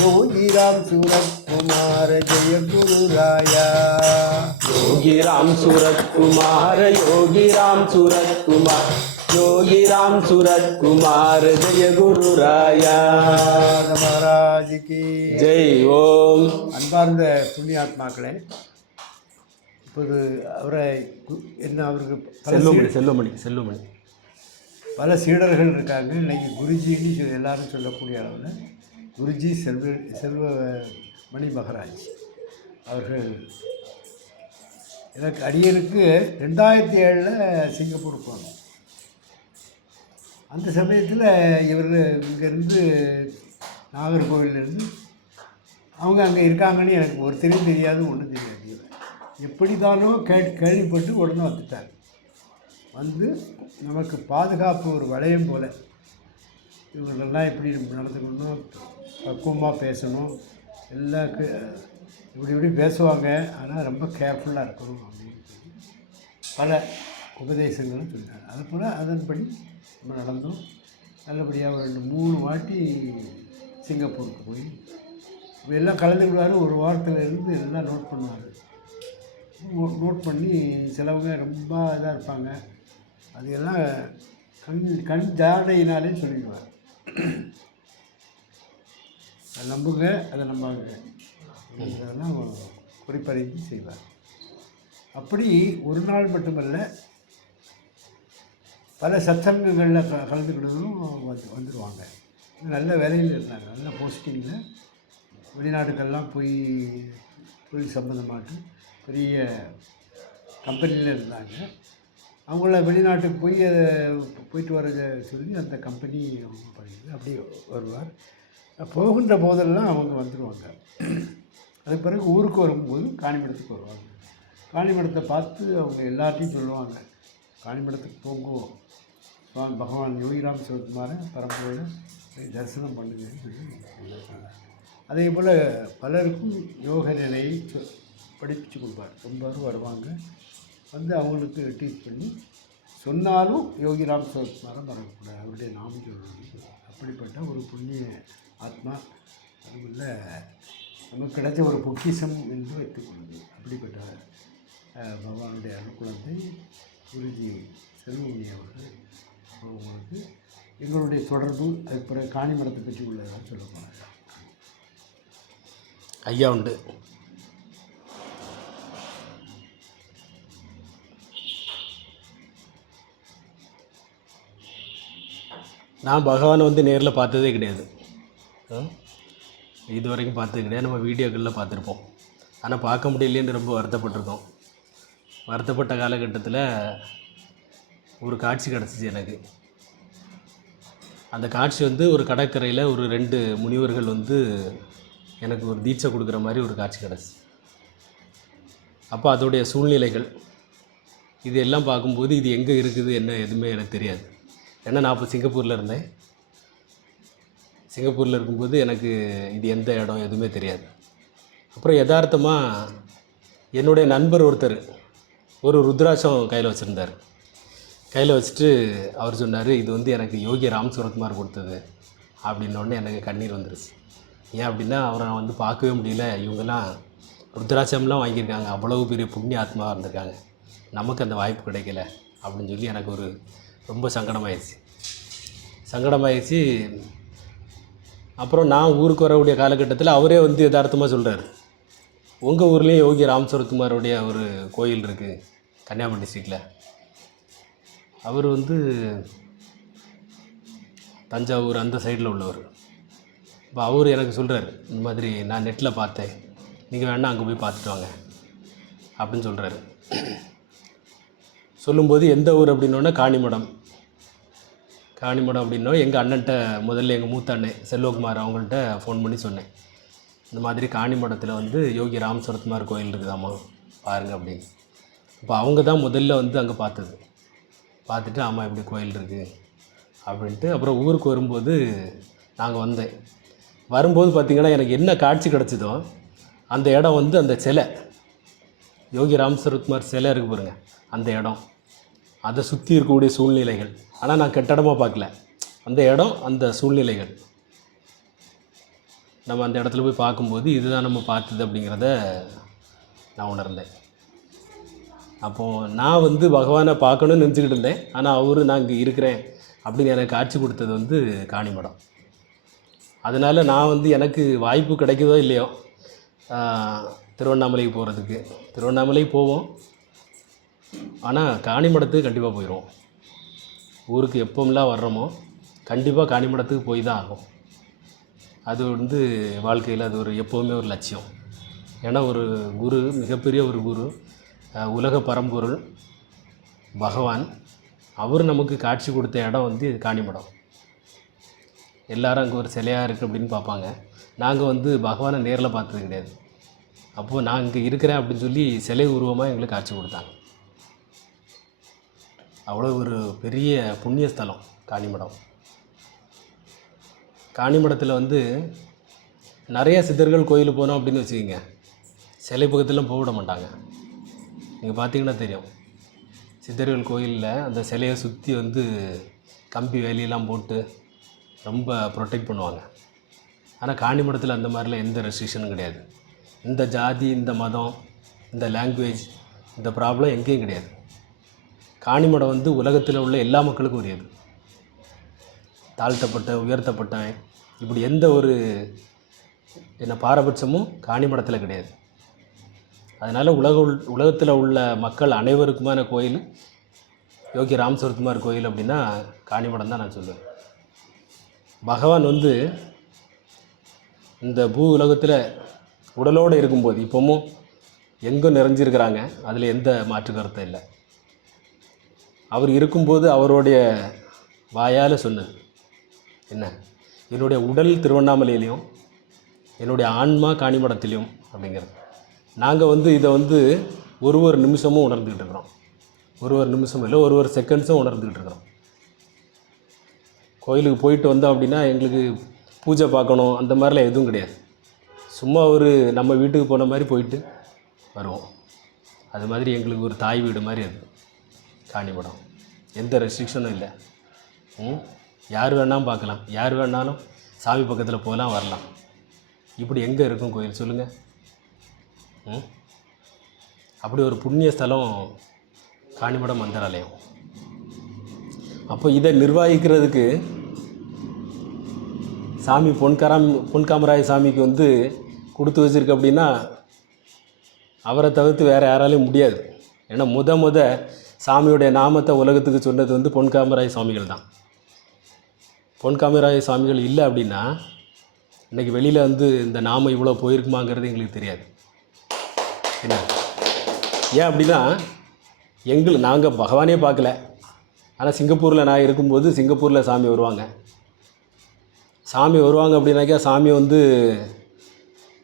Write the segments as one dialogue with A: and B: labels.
A: யோகிராம் சூரத்குமார ஜெய குருராயா. சூரத் சூரத்குமார யோகிராம் சூரத்குமார் யோகிராம் சூரத்குமார் ஜெய
B: குருராயா. மகாராஜிக்கு
A: ஜெய் ஓம்.
B: அன்பார்ந்த புண்ணியாத்மாக்களே இப்போது அவரை என்ன அவருக்கு
A: செல்லுமணி செல்லுமணி செல்லுமணி
B: பல சீடர்கள் இருக்காங்க. இன்றைக்கி குருஜின்னு எல்லாரும் சொல்லக்கூடிய அளவில் குருஜி செல்வ செல்வ மணி மகராஜ் அவர்கள். எனக்கு அடியனுக்கு ரெண்டாயிரத்தி ஏழில் சிங்கப்பூர் போனோம். அந்த சமயத்தில் இவர் இங்கேருந்து நாகர்கோவிலேருந்து அவங்க அங்கே இருக்காங்கன்னு எனக்கு ஒருத்தரையும் தெரியாது ஒன்றும் தெரியாது எப்படி தானோ கே கேள்விப்பட்டு உடனே வந்துட்டார். வந்து நமக்கு பாதுகாப்பு ஒரு வளையம் போல். இவர்களெல்லாம் எப்படி நடந்துக்கணும் பக்குவமாக பேசணும். எல்லாம் இப்படி இப்படி பேசுவாங்க. ஆனால் ரொம்ப கேர்ஃபுல்லாக இருக்கணும் அப்படின்னு பல உபதேசங்களும் சொன்னார் அதுபோல் அதன்படி நம்ம நடந்தோம். நல்லபடியாக ஒரு ரெண்டு மூணு வாட்டி சிங்கப்பூருக்கு போய் எல்லாம் கலந்துக்கிடுவார் ஒரு வாரத்தில் இருந்து எல்லாம் நோட் பண்ணுவார். நோட் பண்ணி சிலவங்க ரொம்ப இதாக இருப்பாங்க. அது எல்லாம் கண் கண் ஜாடையினாலே சொல்லிடுவார். நம்புங்க அதை நம்பாங்க இதெல்லாம் குறிப்பறிஞ்சு செய்வார். அப்படி ஒரு நாள் மட்டுமல்ல பல சத்தங்கங்களில் க கலந்துக்கிட்டதும் வந்து வந்துடுவாங்க நல்ல வேலையில் இருந்தாங்க நல்ல போஸ்டிங்கில் வெளிநாட்டுக்கெல்லாம் போய் தொழில் சம்மந்தமாட்டு பெரிய கம்பெனியில் இருந்தாங்க. அவங்கள வெளிநாட்டுக்கு போய் அதை போயிட்டு வர சொல்லி அந்த கம்பெனி அவங்க படிக்குது அப்படியே வருவார். போகின்ற போதெல்லாம் அவங்க வந்துடுவாங்க அதுக்கு பிறகு ஊருக்கு வரும்போது காணிமடத்துக்கு வருவாங்க. காணிமடத்தை பார்த்து அவங்க எல்லாத்தையும் சொல்லுவாங்க. காணிமடத்துக்கு போங்குவோம் சுவாமி பகவான் யோகிராம் சிவகுமார பரம்பரையில் தரிசனம் பண்ணுங்கன்னு சொல்லி சொல்லியிருக்காங்க. அதே போல் பலருக்கும் யோக நிலையை படிப்பிச்சு கொடுப்பார். ரொம்ப வருவாங்க. வந்து அவங்களுக்கு டீச் பண்ணி சொன்னாலும் யோகிராம் சிவகுமாரம் வரக்கூடாது அவருடைய நாமம் சொல்லணும் அப்படிப்பட்ட ஒரு புண்ணிய ஆத்மா அதுக்குள்ள நமக்கு கிடைச்ச ஒரு பொக்கிஷம் என்று வைத்துக்கொள்வது அப்படிப்பட்ட பகவானுடைய அருக்குழந்தை குருஜி செல்வமணி அவர்கள் அவங்களுக்கு எங்களுடைய தொடர்பு அதுக்கு பிறகு காணிமடத்தை பற்றி உள்ளதாக சொல்ல போனாங்க
A: ஐயா உண்டு. நான் பகவானை வந்து நேரில் பார்த்ததே கிடையாது. இது வரைக்கும் பார்த்தது கிடையாது நம்ம வீடியோக்களில் பார்த்துருப்போம். ஆனால் பார்க்க முடியலையேன்னு ரொம்ப வருத்தப்பட்டிருக்கோம். வருத்தப்பட்ட காலகட்டத்தில் ஒரு காட்சி கிடச்சிச்சு எனக்கு. அந்த காட்சி வந்து ஒரு கடற்கரையில் ஒரு ரெண்டு முனிவர்கள் வந்து எனக்கு ஒரு தீட்சை கொடுக்குற மாதிரி ஒரு காட்சி கிடச்சி அப்போ அதோடைய சூழ்நிலைகள் இது எல்லாம் பார்க்கும்போது இது எங்கே இருக்குது என்ன எதுவுமே எனக்கு தெரியாது. ஏன்னா நான் இப்போ சிங்கப்பூரில் இருந்தேன். சிங்கப்பூரில் இருக்கும்போது எனக்கு இது எந்த இடம் எதுவுமே தெரியாது. அப்புறம் யதார்த்தமாக என்னுடைய நண்பர் ஒருத்தர் ஒரு ருத்ராட்சம் கையில் வச்சுருந்தார். கையில் வச்சுட்டு அவர் சொன்னார் இது வந்து எனக்கு யோகி ராம் சூரத்குமார் கொடுத்தது. அப்படின்னோடனே எனக்கு கண்ணீர் வந்துருச்சு. ஏன் அப்படின்னா அவரை நான் வந்து பார்க்கவே முடியல. இவங்கெல்லாம் ருத்ராட்சம்லாம் வாங்கியிருக்காங்க. அவ்வளவு பெரிய புண்ணிய ஆத்மாவாக இருந்திருக்காங்க. நமக்கு அந்த வாய்ப்பு கிடைக்கல அப்படின்னு சொல்லி எனக்கு ஒரு ரொம்ப சங்கடமாயிடுச்சு சங்கடமாயிடுச்சு அப்புறம் நான் ஊருக்கு வரக்கூடிய காலகட்டத்தில் அவரே வந்து யதார்த்தமாக சொல்கிறார் உங்கள் ஊர்லேயும் யோகி ராம் சரத்குமாரோடைய ஒரு கோயில் இருக்குது கன்னியாகுமரி டிஸ்ட்ரிக்டில் அவர் வந்து தஞ்சாவூர் அந்த சைடில் உள்ளவர். இப்போ அவர் எனக்கு சொல்கிறார் இந்த மாதிரி நான் நெட்டில் பார்த்தேன். நீங்கள் வேணால் அங்கே போய் பார்த்துட்டு வாங்க. அப்படின்னு சொல்கிறாரு சொல்லும்போது எந்த ஊர் அப்படின்னோடனே காணிமடம். காணிமடம் அப்படின்னோ எங்கள் அண்ணன்ட்ட முதல்ல எங்கள் மூத்த அண்ணன் செல்வகுமார் அவங்கள்ட்ட ஃபோன் பண்ணி சொன்னேன். இந்த மாதிரி காணிமடத்தில் வந்து யோகி ராமசுரத்மார் கோயில் இருக்குதாம்மா பாருங்கள் அப்படின்னு. இப்போ அவங்க தான் முதல்ல வந்து அங்கே பார்த்தது. பார்த்துட்டு ஆமாம் இப்படி கோயில் இருக்குது அப்படின்ட்டு அப்புறம் ஊருக்கு வரும்போது நாங்கள் வந்தேன். வரும்போது பார்த்திங்கன்னா எனக்கு என்ன காட்சி கிடச்சிதோ அந்த இடம் வந்து அந்த சிலை. யோகி ராம் சரத்குமார் சிலை இருக்கு பாருங்க அந்த இடம். அதை சுற்றி இருக்கக்கூடிய சூழ்நிலைகள். ஆனால் நான் கெட்டடமாக பார்க்கல. அந்த இடம் அந்த சூழ்நிலைகள். நம்ம அந்த இடத்துல போய் பார்க்கும்போது இதுதான் நம்ம பார்த்தது அப்படிங்கிறத நான் உணர்ந்தேன். அப்போது நான் வந்து பகவானை பார்க்கணும்னு நினச்சிக்கிட்டு இருந்தேன். ஆனால் அவர் நான் இங்கே இருக்கிறேன் அப்படின்னு எனக்கு காட்சி கொடுத்தது வந்து காணிமடம் அதனால் நான் வந்து எனக்கு வாய்ப்பு கிடைக்குதோ இல்லையோ திருவண்ணாமலைக்கு போகிறதுக்கு திருவண்ணாமலை போவோம். ஆனால் காணிமடத்துக்கு கண்டிப்பாக போயிடுவோம் ஊருக்கு எப்போம்லாம் வர்றோமோ கண்டிப்பாக காணிமடத்துக்கு போய் தான் ஆகும். அது வந்து வாழ்க்கையில் அது ஒரு எப்போவுமே ஒரு லட்சியம். ஏன்னா ஒரு குரு மிகப்பெரிய ஒரு குரு உலக பரம்பொருள் பகவான் அவர் நமக்கு காட்சி கொடுத்த இடம் வந்து இது காணிமடம். எல்லாரும் அங்கே ஒரு சிலையாக இருக்குது அப்படின்னு பார்ப்பாங்க. நாங்கள் வந்து பகவானை நேரில் பார்த்தது கிடையாது. அப்போது நான் இங்கே இருக்கிறேன் அப்படின்னு சொல்லி சிலை உருவமாக எங்களுக்கு காட்சி கொடுத்தாங்க. அவ்வளோ ஒரு பெரிய புண்ணிய ஸ்தலம் காணிமடம். காணிமடத்தில் வந்து நிறைய சித்தர்கள் கோயிலுக்கு போனோம் அப்படின்னு வச்சுக்கோங்க. சிலை பக்கத்துலாம் போக விட மாட்டாங்க. நீங்கள் பார்த்தீங்கன்னா தெரியும். சித்தர்கள் கோயிலில் அந்த சிலையை சுற்றி வந்து கம்பி வேலியெல்லாம் போட்டு ரொம்ப ப்ரொடெக்ட் பண்ணுவாங்க. ஆனால் காணிமடத்தில் அந்த மாதிரிலாம் எந்த ரெஸ்ட்ரிக்ஷனும் கிடையாது. இந்த ஜாதி இந்த மதம் இந்த லாங்குவேஜ் இந்த ப்ராப்ளம் எங்கேயும் கிடையாது. காணிமடம் வந்து உலகத்தில் உள்ள எல்லா மக்களுக்கும் உரியது. தாழ்த்தப்பட்ட உயர்த்தப்பட்டவன் இப்படி எந்த ஒரு என்ன பாரபட்சமும் காணிமடத்தில் கிடையாது. அதனால் உலக உள்- உலகத்தில் உள்ள மக்கள் அனைவருக்குமான கோயில் யோகி ராம் சரத்குமார் கோயில் அப்படின்னா காணிமடம் தான் நான் சொல்லுவேன். பகவான் வந்து இந்த பூ உலகத்தில் உடலோடு இருக்கும்போது இப்போவும் எங்கும் நிறைஞ்சிருக்கிறாங்க. அதில் எந்த மாற்று கருத்தும் இல்லை. அவர் இருக்கும்போது அவருடைய வாயால் சொன்னது என்ன? என்னுடைய உடல் திருவண்ணாமலையிலையும் என்னுடைய ஆன்மா காணிமடத்திலையும் அப்படிங்கிறது. நாங்கள் வந்து இதை வந்து ஒரு ஒரு நிமிஷமும் உணர்ந்துக்கிட்டு இருக்கிறோம். ஒரு ஒரு நிமிஷம் இல்லை ஒரு ஒரு செகண்ட்ஸும் உணர்ந்துக்கிட்டு இருக்கிறோம். கோயிலுக்கு போயிட்டு வந்தோம் அப்படின்னா எங்களுக்கு பூஜை பார்க்கணும் அந்த மாதிரிலாம் எதுவும் கிடையாது. சும்மா ஒரு நம்ம வீட்டுக்கு போன மாதிரி போயிட்டு வருவோம். அது மாதிரி எங்களுக்கு ஒரு தாய் வீடு மாதிரி அது. காணிமடம் எந்த ரெஸ்ட்ரிக்ஷனும் இல்லை. ம் யார் வேணாலும் பார்க்கலாம். யார் வேணாலும் சாமி பக்கத்தில் போகலாம் வரலாம். இப்படி எங்கே இருக்கும் கோயில்? சொல்லுங்கள் ம் அப்படி ஒரு புண்ணிய ஸ்தலம் காணிமடம் மந்திராலயம். அப்போ இதை நிர்வகிக்கிறதுக்கு சாமி பொன்காராம் பொன்காமராய சாமிக்கு வந்து கொடுத்து வச்சுருக்கு அப்படின்னா அவரை தவிர்த்து வேறு யாராலையும் முடியாது. ஏன்னா முத முத சாமியுடைய நாமத்தை உலகத்துக்கு சொன்னது வந்து பொன்காமராய சுவாமிகள் தான். பொன்காமராய சுவாமிகள் இல்லை அப்படின்னா இன்றைக்கி வெளியில் வந்து இந்த நாமம் இவ்வளோ போயிருக்குமாங்கிறது எங்களுக்கு தெரியாது. என்ன? ஏன் அப்படின்னா எங்கள் நாங்கள் பகவானே பார்க்கல. ஆனால் சிங்கப்பூரில் நான் இருக்கும்போது சிங்கப்பூரில் சாமி வருவாங்க. சாமி வருவாங்க அப்படின்னாக்கா சாமி வந்து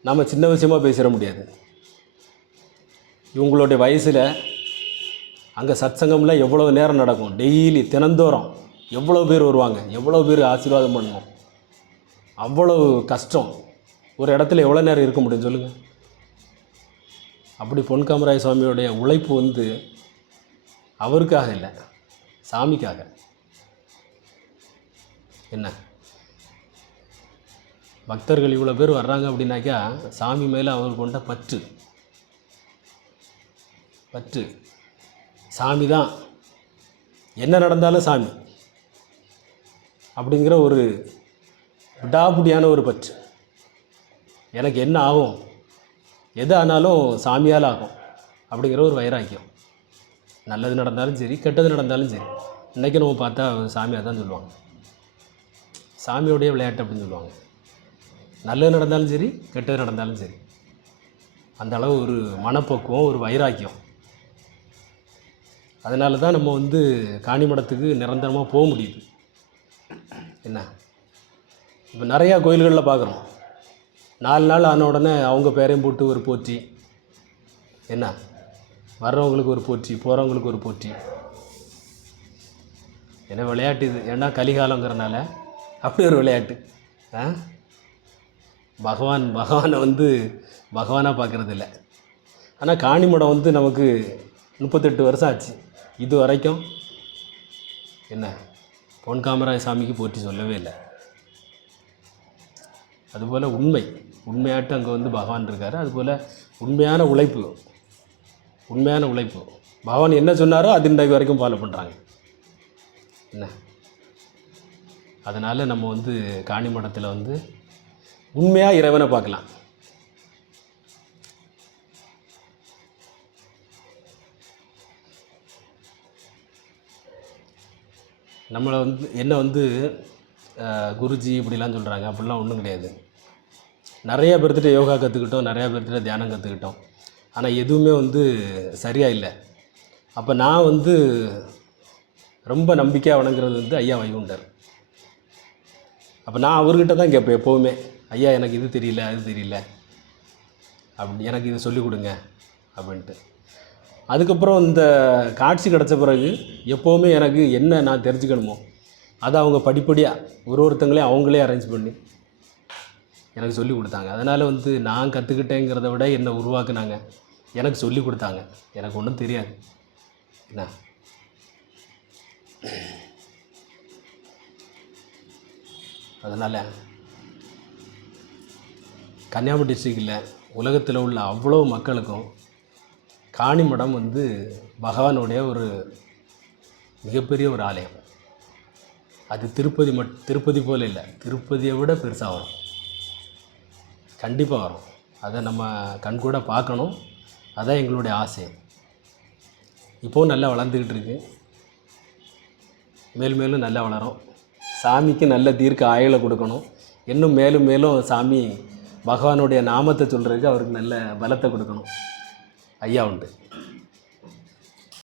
A: நம்ம சின்ன விஷயமா பேசிட முடியாது. இவங்களுடைய வயசில் அங்கே சத்சங்கம்ல எவ்வளோ நேரம் நடக்கும்? டெய்லி தினந்தோறும் எவ்வளோ பேர் வருவாங்க? எவ்வளோ பேர் ஆசீர்வாதம் பண்ணுவோம்? அவ்வளோ கஷ்டம். ஒரு இடத்துல எவ்வளோ நேரம் இருக்க முடியும் சொல்லுங்கள் அப்படி பொன்காமராய சுவாமியோடைய உழைப்பு வந்து அவருக்காக இல்லை சாமிக்காக. என்ன? பக்தர்கள் இவ்வளோ பேர் வர்றாங்க அப்படின்னாக்கா சாமி மேலே அவர் கொண்ட பற்று. பற்று. சாமி தான். என்ன நடந்தாலும் சாமி. அப்படிங்கிற ஒரு விடாபுடியான ஒரு பற்று. எனக்கு என்ன ஆகும்? எது ஆனாலும் சாமியால் ஆகும். அப்படிங்கிற ஒரு வைராக்கியம். நல்லது நடந்தாலும் சரி கெட்டது நடந்தாலும் சரி. இன்றைக்கி நம்ம பார்த்தா சாமியாக தான் சொல்லுவாங்க. சாமியோடைய விளையாட்டு அப்படின்னு சொல்லுவாங்க. நல்லது நடந்தாலும் சரி கெட்டது நடந்தாலும் சரி. அந்த அளவு ஒரு மனப்பக்குவம் ஒரு வைராக்கியம். அதனால தான் நம்ம வந்து காணிமடத்துக்கு நிரந்தரமாக போக முடியுது. என்ன? இப்போ நிறையா கோயில்களில் பார்க்குறோம். நாலு நாள் ஆன உடனே அவங்க பேரையும் போட்டு ஒரு போற்றி என்ன? வர்றவங்களுக்கு ஒரு போற்றி போகிறவங்களுக்கு ஒரு போற்றி ஏன்னா விளையாட்டு இது? ஏன்னா கலிகாலங்கிறனால அப்படி ஒரு விளையாட்டு. ஆ? பகவான் பகவானை வந்து பகவானாக பார்க்குறது இல்லை ஆனால் காணிமடம் வந்து நமக்கு முப்பத்தெட்டு வருஷம் ஆச்சு. இது வரைக்கும் என்ன? பொன் காமராஜ சாமிக்கு போற்றி சொல்லவே இல்லை. அதுபோல் உண்மை. உண்மையாட்டு அங்கே வந்து பகவான் இருக்கார். அதுபோல் உண்மையான உழைப்பு. உண்மையான உழைப்பு. பகவான் என்ன சொன்னாரோ அது இன்றைக்கு வரைக்கும் ஃபாலோ பண்ணுறாங்க என்ன? அதனால் நம்ம வந்து காணி மடத்தில் வந்து உண்மையாக இறைவனை பார்க்கலாம். நம்மளை வந்து என்ன வந்து குருஜி இப்படிலாம் சொல்கிறாங்க அப்படிலாம் ஒன்றும் கிடையாது. நிறையா பேர்த்திட்ட யோகா கற்றுக்கிட்டோம் நிறையா பேர்த்திட்ட தியானம் கற்றுக்கிட்டோம் ஆனால் எதுவுமே வந்து சரியாக இல்லை. அப்போ நான் வந்து ரொம்ப நம்பிக்கையாக வணங்குறது வந்து ஐயா வைகுண்டர். அப்போ நான் அவர்கிட்ட தான் கேட்பேன் எப்போவுமே. ஐயா எனக்கு இது தெரியல அது தெரியல. அப்படி எனக்கு இது சொல்லிக் கொடுங்க. அப்படின்ட்டு. அதுக்கப்புறம் இந்த காட்சி கிடச்ச பிறகு எப்போவுமே எனக்கு என்ன நான் தெரிஞ்சுக்கணுமோ அதை அவங்க படிப்படியாக ஒரு ஒருத்தங்களையும் அவங்களே அரேஞ்ச் பண்ணி எனக்கு சொல்லி கொடுத்தாங்க. அதனால் வந்து நான் கற்றுக்கிட்டேங்கிறத விட என்னை உருவாக்குனாங்க. எனக்கு சொல்லி கொடுத்தாங்க. எனக்கு ஒன்றும் தெரியாது. என்ன? அதனால் கன்னியாகுமரி டிஸ்ட்ரிக்டில் உலகத்தில் உள்ள அவ்வளோ மக்களுக்கும் காணிமடம் வந்து பகவானுடைய ஒரு மிகப்பெரிய ஒரு ஆலயம். அது திருப்பதி மட் திருப்பதி போல் இல்லை. திருப்பதியை விட பெருசாக வரும். கண்டிப்பாக வரும். அதை நம்ம கண்கூட பார்க்கணும். அதான் எங்களுடைய ஆசை. இப்போவும் நல்லா வளர்ந்துக்கிட்டு இருக்கு. மேலும் மேலும் நல்லா வளரும். சாமிக்கு நல்ல தீர்க்க ஆயுளை கொடுக்கணும். இன்னும் மேலும் மேலும் சாமி பகவானுடைய நாமத்தை சொல்கிறதுக்கு அவருக்கு நல்ல பலத்தை கொடுக்கணும். ஐயா உண்டு.